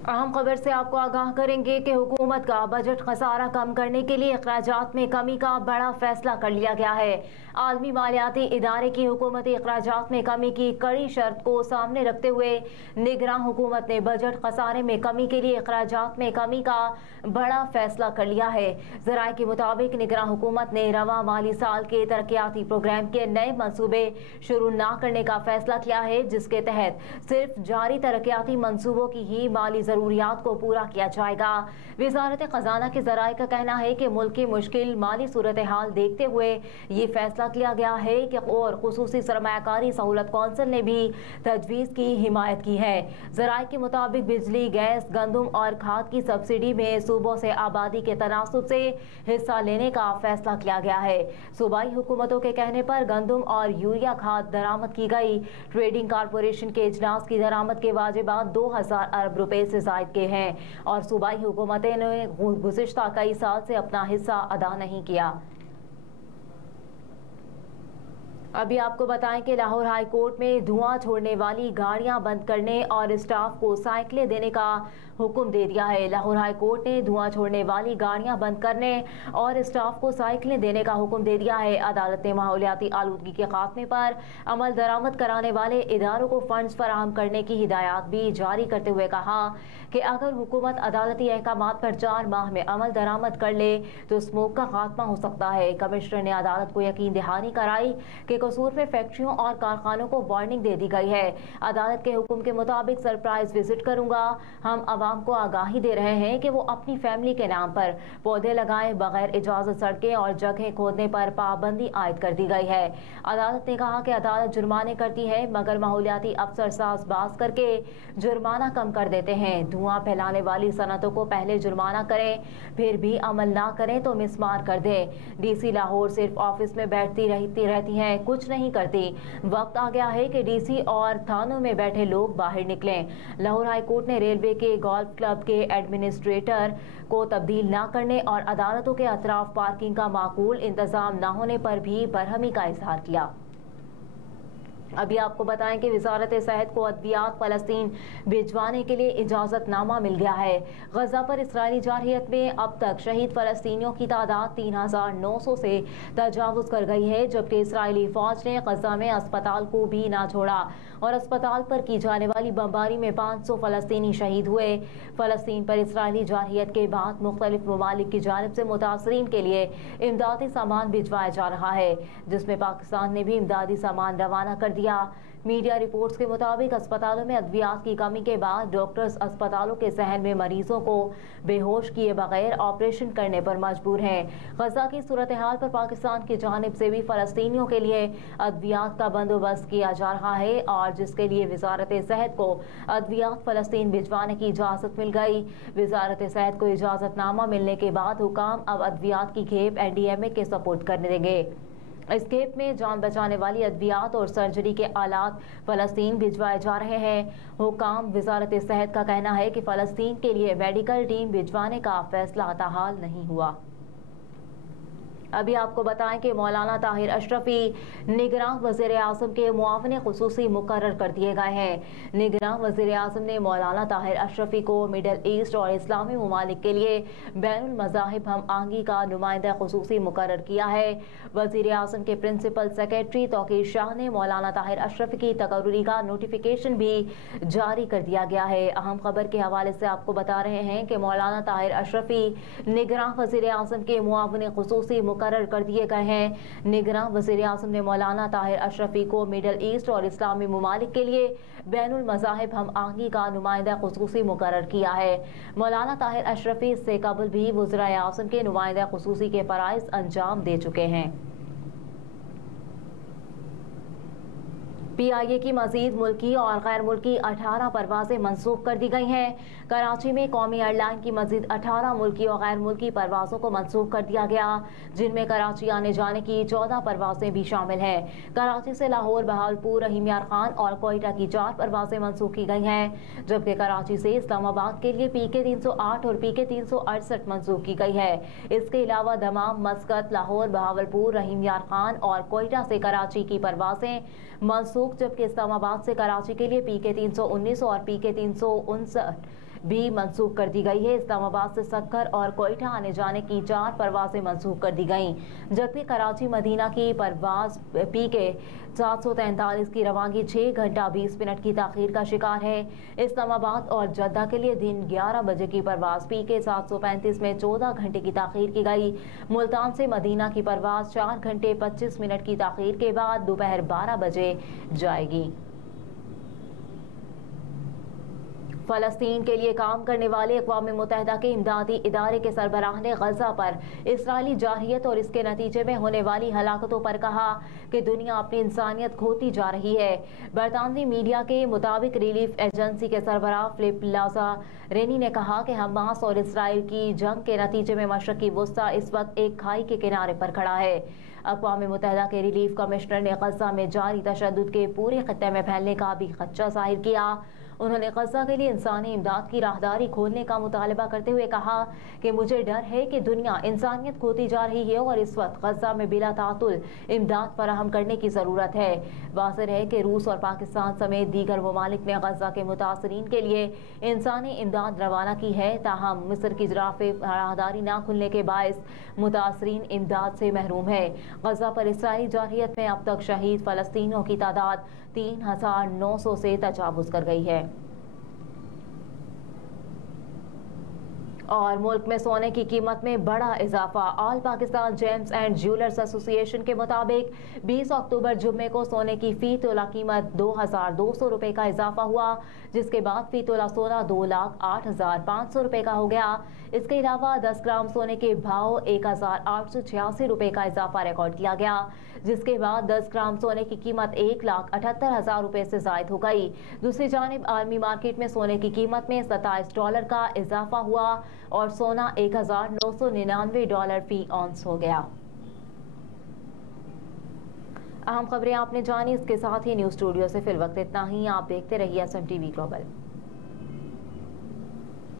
अहम खबर से आपको आगाह करेंगे कि हुकूमत का बजट खसारा कम करने के लिए अखराजात में कमी का बड़ा फैसला कर लिया गया है। आलमी मालियाती इदारे की हुकूमती अखराजात में कमी की कड़ी शर्त को सामने रखते हुए निगरान हुकूमत ने बजट खसारे में कमी के लिए अखराजात में कमी का बड़ा फैसला कर लिया है। ज़राए के मुताबिक निगरान हुकूमत ने रवा माली साल के तरक्याती प्रोग्राम के नए मनसूबे शुरू न करने का फैसला किया है, जिसके तहत सिर्फ जारी तरक्याती मनसूबों की ही माली ज़रूरियात को पूरा किया जाएगा। वज़ारत ख़ज़ाना के ज़राए का कहना है कि मुल्क की मुश्किल माली सूरत हाल देखते हुए ये फैसला किया गया है कि और खुसूसी सरमायाकारी सहूलत कौंसिल ने भी तजवीज़ की हिमायत की है। ज़राए के मुताबिक बिजली, गैस, गंदम और खाद की सब्सिडी में सूबों से आबादी के तनासुब से हिस्सा लेने का फैसला किया गया है। सूबाई हुकूमतों के कहने पर गंदम और यूरिया खाद दरामद की गई। ट्रेडिंग कारपोरेशन के इजलास की दरामद के वाजिबात 2000 अरब रुपए से ज़ायद के हैं और सूबाई हुकूमतें ने गुज़िश्ता कई साल से अपना हिस्सा अदा नहीं किया। अभी आपको बताएं कि लाहौर हाई कोर्ट में धुआं छोड़ने वाली गाड़ियां बंद करने और स्टाफ को साइकिलें देने का हुक्म दे दिया है। लाहौर हाई कोर्ट ने धुआं छोड़ने वाली गाड़ियां बंद करने और स्टाफ को साइकिलें देने का हुक्म दे दिया है। अदालत ने माहौलियाती आलूदगी के खात्मे पर अमल दरामद कराने वाले इदारों को फंड्स फराहम करने की हिदायत भी जारी करते हुए कहा कि अगर हुकूमत अदालती अहकामात पर 4 माह में अमल दरामद कर ले तो स्मोक का खात्मा हो सकता है। कमिश्नर ने अदालत को यकीन दहानी कराई कि कसूर में फैक्ट्रियों और कारखानों को वार्निंग दे दी गई है। अदालत के हुक्म के मुताबिक सरप्राइज विजिट करूंगा। हम आवाम को आगाही दे रहे हैं कि वो अपनी फैमिली के नाम पर पौधे लगाएं। बगैर इजाजत सड़कें और जगह खोदने पर पाबंदी आयद कर दी गई है। अदालत ने कहा कि अदालत जुर्माने करती है मगर माहौलियाती अफसर साज़बाज करके जुर्माना कम कर देते हैं। धुआं फैलाने वाली सनतों को पहले जुर्माना करें, फिर भी अमल ना करें तो मिसमार कर दें। डीसी लाहौर सिर्फ ऑफिस में बैठती रहती हैं, कुछ नहीं करती। वक्त आ गया है कि डीसी और थानों में बैठे लोग बाहर निकलें। लाहौर हाई कोर्ट ने रेलवे के गोल्फ क्लब के एडमिनिस्ट्रेटर को तब्दील न करने और अदालतों के अतराफ पार्किंग का माकूल इंतजाम न होने पर भी बरहमी का इजहार किया। अभी आपको बताएं कि वज़ारत सेहत को अद्वियात फ़लस्तीन भिजवाने के लिए इजाज़तनामा मिल गया है। गज़ा पर इसराइली जारहियत में अब तक शहीद फ़लस्तीनियों की तादाद 3900 से तजावुज़ कर गई है, जबकि इसराइली फ़ौज ने गज़ा में अस्पताल को भी ना छोड़ा और अस्पताल पर की जाने वाली बमबारी में 500 फ़लस्तीनी शहीद हुए। फ़लस्तीन पर इसराइली जारहियत के बाद मुख्तलिफ ममालिक की जानिब से मुतासरीन के लिए इमदादी सामान भिजवाया जा रहा है, जिसमें पाकिस्तान ने भी इमदादी सामान रवाना कर दिया। मीडिया रिपोर्ट्स के मुताबिक अस्पतालों में अद्वियात की कमी के बाद डॉक्टर्स अस्पतालों के सहन में मरीजों को बेहोश किए बगैर ऑपरेशन करने पर मजबूर हैं। गजा की सूरत हाल पर पाकिस्तान की जानिब से भी फ़लस्तीनियों के लिए अद्वियात का बंदोबस्त किया जा रहा है और जिसके लिए वज़ारत सेहत को अद्वियात फ़लस्तीन भिजवाने की इजाज़त मिल गई। वज़ारत सेहत को इजाज़तनामा मिलने के बाद हुकाम अब अद्वियात की खेप NDMA के सपोर्ट करने देंगे। इस खेप में जान बचाने वाली अद्वियात और सर्जरी के आलात फ़लस्तीन भिजवाए जा रहे हैं। हुकाम वज़ारत सेहत का कहना है कि फ़लस्तीन के लिए मेडिकल टीम भिजवाने का फैसला ताहाल नहीं हुआ। अभी आपको बताएं कि मौलाना ताहिर अशरफी निगरान वज़ीर आज़म के मुआविन ख़ुसूसी मुकर्रर कर दिए गए हैं। निगरान वज़ीर आज़म ने मौलाना ताहिर अशरफी को मिडल ईस्ट और इस्लामी ममालिक के लिए बैनुल मज़ाहिब हम आहंगी का नुमाइंदा ख़ुसूसी मुकर्रर किया है। वज़ीर आज़म के प्रिंसिपल सेक्रेटरी तौक़ीर शाह ने मौलाना ताहिर अशरफी की तकर्री का नोटिफिकेशन भी जारी कर दिया गया है। अहम खबर के हवाले से आपको बता रहे हैं कि मौलाना ताहिर अशरफी निगरान वज़ीर आज़म के मुआविन ख़ुसूसी मुकर्रर कर दिए गए हैं। निगरान वज़ीर आज़म ने मौलाना ताहिर अशरफी को मिडल ईस्ट और इस्लामी ममालिक के लिए बैनुल मज़ाहिब हम आहंगी का नुमाइंदा ख़ुसूसी मुकर्रर किया है। मौलाना ताहिर अशरफी इससे कबल भी वज़ीर आज़म के नुमाइंदा ख़ुसूसी के फ़राइज़ अंजाम दे चुके हैं। PIA की मजीद मुल्की और गैर मुल्की 18 परवाजें मनसूख कर दी गई हैं। कराची में कौमी एयरलाइन की मजीद 18 मुल्की और गैर मुल्की परवाजों को मनसूख कर दिया गया, जिनमें कराची आने जाने की 14 परवाजें भी शामिल हैं। कराची से लाहौर, बहावलपुर, रहीम यार खान और कोयटा की 4 परवाजें मनसूख की गई हैं, जबकि कराची से इस्लामाबाद के लिए PK 308 और PK 368 मनसूख की गई है। इसके अलावा दमाम, मस्कत, लाहौर, बहावलपुर, रहीम यार खान और कोयटा से कराची की परवाजें मनसूख, जबकि इस्लामाबाद से कराची के लिए PK 319 और PK 359 بھی منسوخ کر دی گئی ہے۔ اسلام آباد سے سکر اور کوئٹہ آنے جانے کی 4 پروازیں منسوخ کر دی گئیں، جبکہ کراچی مدینہ کی پرواز پی کے 743 کی روانگی 6 گھنٹہ 20 منٹ کی تاخیر کا شکار ہے۔ اسلام آباد اور جدہ کے لیے دن 11 بجے کی پرواز پی کے 735 میں 14 گھنٹے کی تاخیر کی گئی۔ ملتان سے مدینہ کی پرواز 4 گھنٹے 25 منٹ کی تاخیر کے بعد دوپہر 12 بجے جائے گی۔ فلسطین کے لیے کام کرنے والے اقوام متحدہ کے امدادی ادارے کے سربراہ نے غزہ پر اسرائیلی جارحیت اور اس کے نتیجے میں ہونے والی ہلاکتوں پر کہا کہ دنیا اپنی انسانیت کھوتی جا رہی ہے۔ برطانوی میڈیا کے مطابق ریلیف ایجنسی کے سربراہ فلپ لازارینی نے کہا کہ حماس اور اسرائیل کی جنگ کے نتیجے میں مشرقی وسطی اس وقت ایک کھائی کے کنارے پر کھڑا ہے۔ اقوام متحدہ کے ریلیف کمشنر نے غزہ میں جاری تشدد کے پورے خطے میں پھیلنے کا بھی خدشہ ظاہر کیا۔ انہوں نے غزہ کے لیے انسانی امداد کی راہداری کھولنے کا مطالبہ کرتے ہوئے کہا کہ مجھے ڈر ہے کہ دنیا انسانیت کھوتی جا رہی ہے اور اس وقت غزہ میں بلا تعطل امداد فراہم کرنے کی ضرورت ہے۔ واضح ہے کہ روس اور پاکستان سمیت دیگر ممالک نے غزہ کے متاثرین کے لیے انسانی امداد روانہ کی ہے، تاہم مصر کی رافع راہداری نہ کھلنے کے باعث متاثرین امداد سے محروم ہے۔ غزہ پر اسرائیلی جارحیت میں اب تک شہید فلسطینیوں کی تعداد 3900 سے تجاوز کر گئی ہے۔ اور ملک میں سونے کی قیمت میں بڑا اضافہ۔ آل پاکستان جیمز اینڈ جیولرز ایسوسی ایشن کے مطابق 20 اکتوبر جمعے کو سونے کی فی تولہ قیمت 2200 روپے کا اضافہ ہوا، جس کے بعد فی تولہ سونا 2,08,500 روپے کا ہو گیا۔ اس کے علاوہ 10 گرام سونے کے بھاؤ 1,886 روپے کا اضافہ ریکارڈ کیا گیا، جس کے بعد 10 گرام سونے کی قیمت 1,78,000 روپے سے زائد ہو گئی۔ دوسری جانب عالمی مارکیٹ میں سونے کی قیمت میں $27 کا اضافہ ہوا اور سونا $1,999 فی اونس ہو گیا۔ اہم خبریں آپ نے جانی، اس کے ساتھ ہی نیوز اسٹوڈیو سے فی الوقت اتنا ہی۔ آپ دیکھتے رہیے SMTV گلوبل۔